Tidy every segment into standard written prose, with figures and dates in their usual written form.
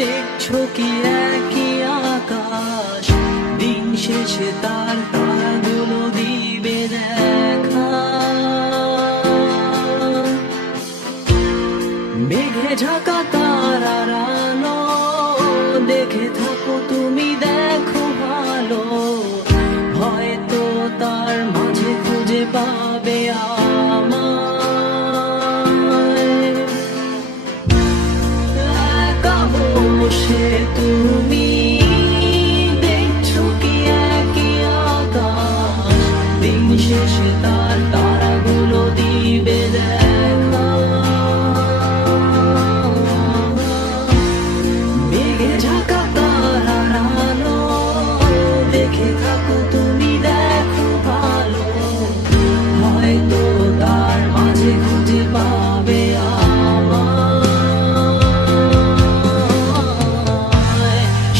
দেখছো কি একই আকাশ, দিন শেষে তার তারাগুলো দিবে দেখা। মেঘে ঢাকা তারার আলো দেখে থাকো তুমি, দেখো ভালো, হয়তো তার মাঝে খুঁজে পাবে আমায়। একা বসে তুমি দেখছো কি একই আকাশ, দিন শেষে তার তারাগুলো দিবে দেখা। মেঘে ঢাকা তারার আলো দেখে থাকো তুমি, দেখো ভালো, হয়তো তার মাঝে খুঁজে পাবে আমায়।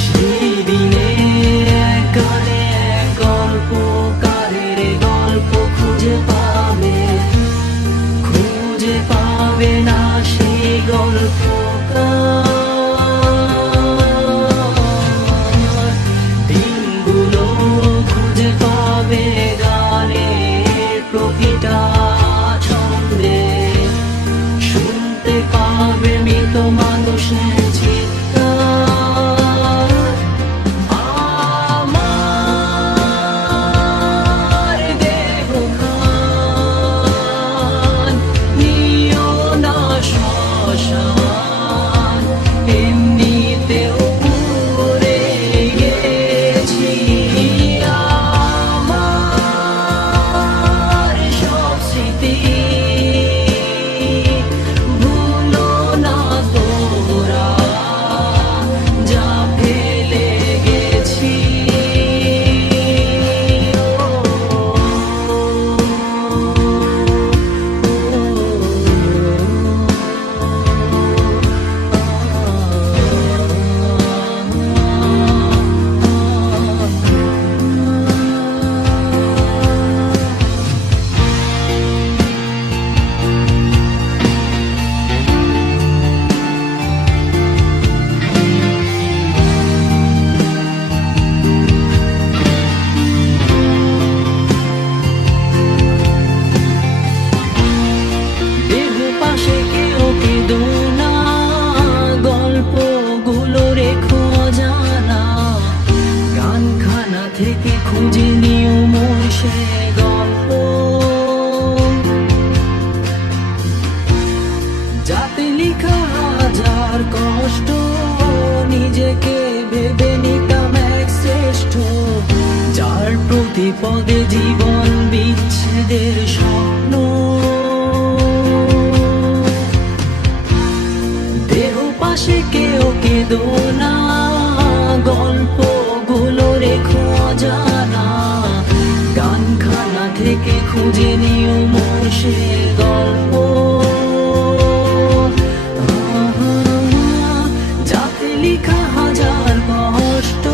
সেই দিনে গানে গল্পকারের গল্প খুঁজে পাবে, খুঁজে পাবে না সেই গল্পকার। দিনগুলো খুঁজে পাবে গানের প্রতিটা ছন্দে, শুনতে পাবে মৃত মানুষের চিৎকার। আমার দেহখান নিও না শ্মশান, এমনিতেও পুড়ে গেছি। আমার সব স্মৃতি ভুলো না তোরা, যা ফেলে গেছি। দেহ পাশে কেউ কেঁদো না, গল্পগুলো রেখো জানা, গানখানা থেকে খুঁজে নিও মোর সে গল্প, যাতে লিখা হাজার কষ্ট, নিজেকে ভেবে নিতাম এক শ্রেষ্ঠ, যার প্রতি পদে জীবন বিচ্ছেদের স্বপ্ন। দেহ পাশে কেউ কেঁদো না, গল্পগুলো রেখো জানা, গানখানা থেকে খুঁজে নিও মোর সে গল্প, যাতে লিখা হাজার কষ্ট,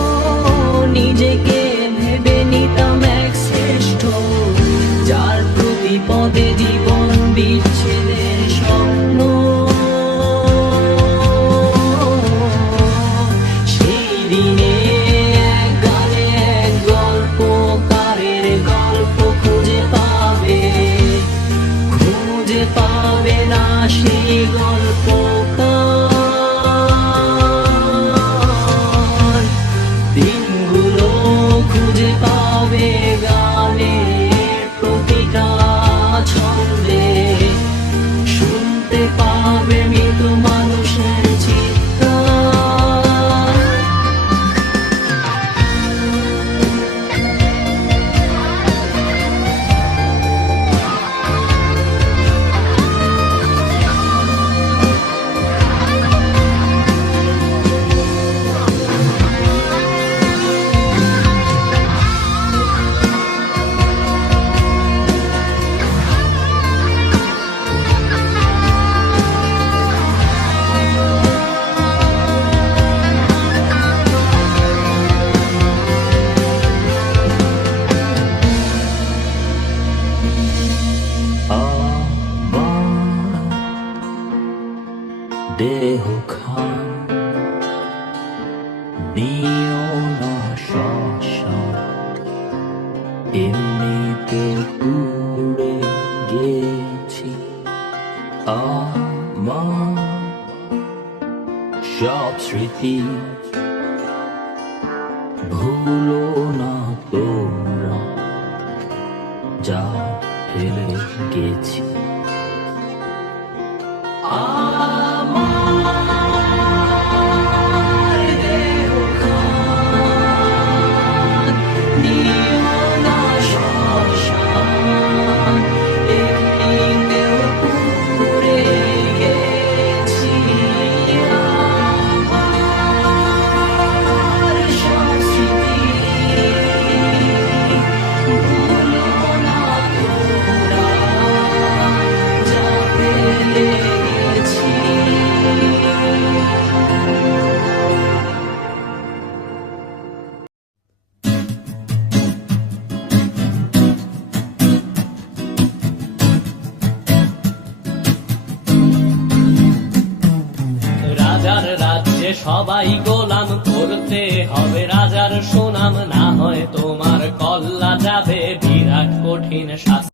নিজেকে ভেবে নিতাম এক শ্রেষ্ঠ, যার প্রতি পদে জীবন বিচ্ছেদের স্বপ্ন। সেই দিনে গানে গল্পকারের গল্প খুঁজে পাবে, খুঁজে পাবে না সেই গল্পকার। দিনগুলো খুঁজে পাবে গানের প্রতিটা ছন্দে, শুনতে পাবে মৃত মানুষের চিৎকার। দেহ খান নিও না শ্মশান এমনিতে পুড়ে গেছি আমার সব স্মৃতি ভুলো না তোমরা যা ফেলে গেছি আমার দেহখান নিও না শ্মশান এমনিতেও পুড়ে গেছি আমার সব স্মৃতি ভুলো না তোমরা যা ফেলে গেছি রাজার রাজ্যে সবাই গোলাম করতে হবে রাজার সুনাম, না হয় তোমার কল্লা যাবে বিরাট কঠিন শাস্তি।